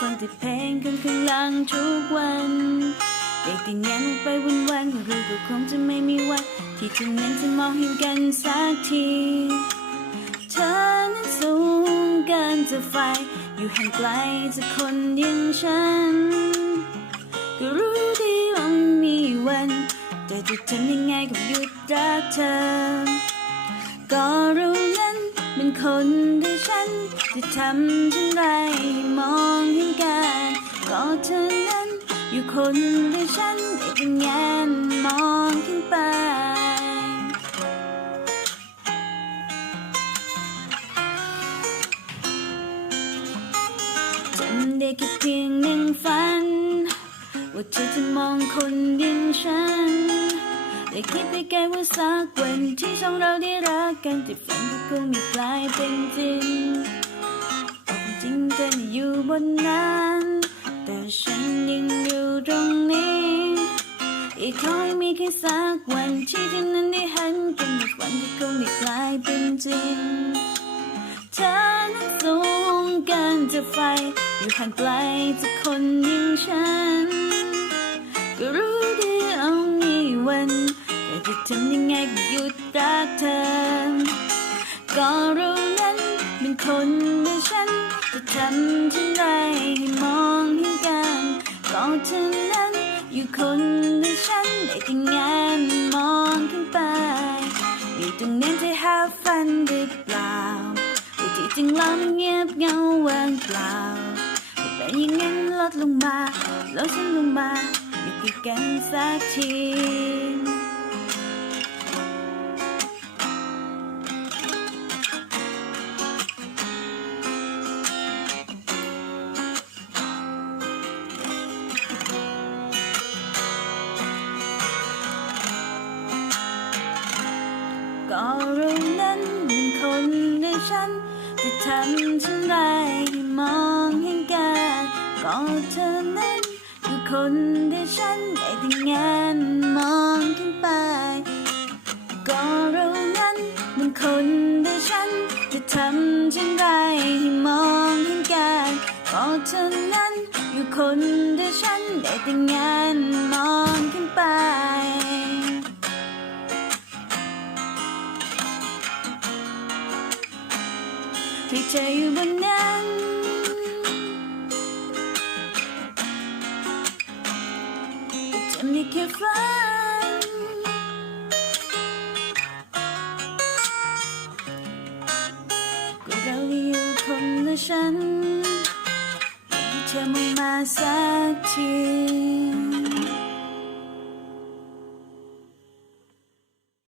ฟังแต่เพลงข้างหลังทุกวันได้แต่งานไปวันๆรู้ก็คงจะไม่มีวันที่จะนั้นจะมองเห็นกันสักทีเธอนั้นสูงเกินจะไฟอยู่ห่างไกลจากคนอย่างฉันก็รู้ดีว่ามีวันแต่จะทำยังไงก็หยุดรักเธอก็รู้นั้นเป็นคนด้วยฉันจะทำเช่นไรมองเห็นกันก็เธอนั้นอยู่คนด้วยฉันได้เป็นงานมองขึ้นไปจำได้แค่เพียงหนึ่งฝันว่าเธอจะมองคนอย่างฉันได้คิดไปไกลว่าสักวันที่สองเราได้รักกันที่ฝันก็คงมีกลายเป็นจริงจริงเธออยู่บนนั้นแต่ฉันยังอยู่ตรงนี้อีกขอให้มีแค่สักวันที่เธอนั้นได้หันกันในฝันก็คงได้กลายเป็นจริงเธอนั้นสูงเกินจะไฟอยู่ห่างไกลจากคนอย่างฉันก็รู้ดีเอามีวันแต่จะทำยังไงก็หยุดรักเธอก็รู้นั้นเป็นคนด้วยฉันจะทำเช่นไรให้มองเห็นกันก็เธอนั้นอยู่คนด้วยฉันได้แต่งานมองขึ้นไปอยู่ตรงนั้นจะหาฝันหรือเปล่าแต่ที่จริงแล้วมันเงียบเงาว่างเปล่าแต่ยังงั้นลดลงมาลดฉันลงมาอยู่ใกล้กันสักทีก็รู้นั้นเป็นคนด้วยฉันจะทำเช่นไรให้มองเห็นกันก็เธอนั้นคือคนด้วยฉันได้แต่งานมองขึ้นไปก็รู้นั้นเป็นคนด้วยฉันจะทำเช่นไรให้มองเห็นกันก็เธอนั้นอยู่คนด้วยฉันได้แต่งานมองขึ้นไปให้เธออยู่บนนั้นจะมีแค่ฝันก็เราอยู่คนละฉันให้เธอมองมาสักที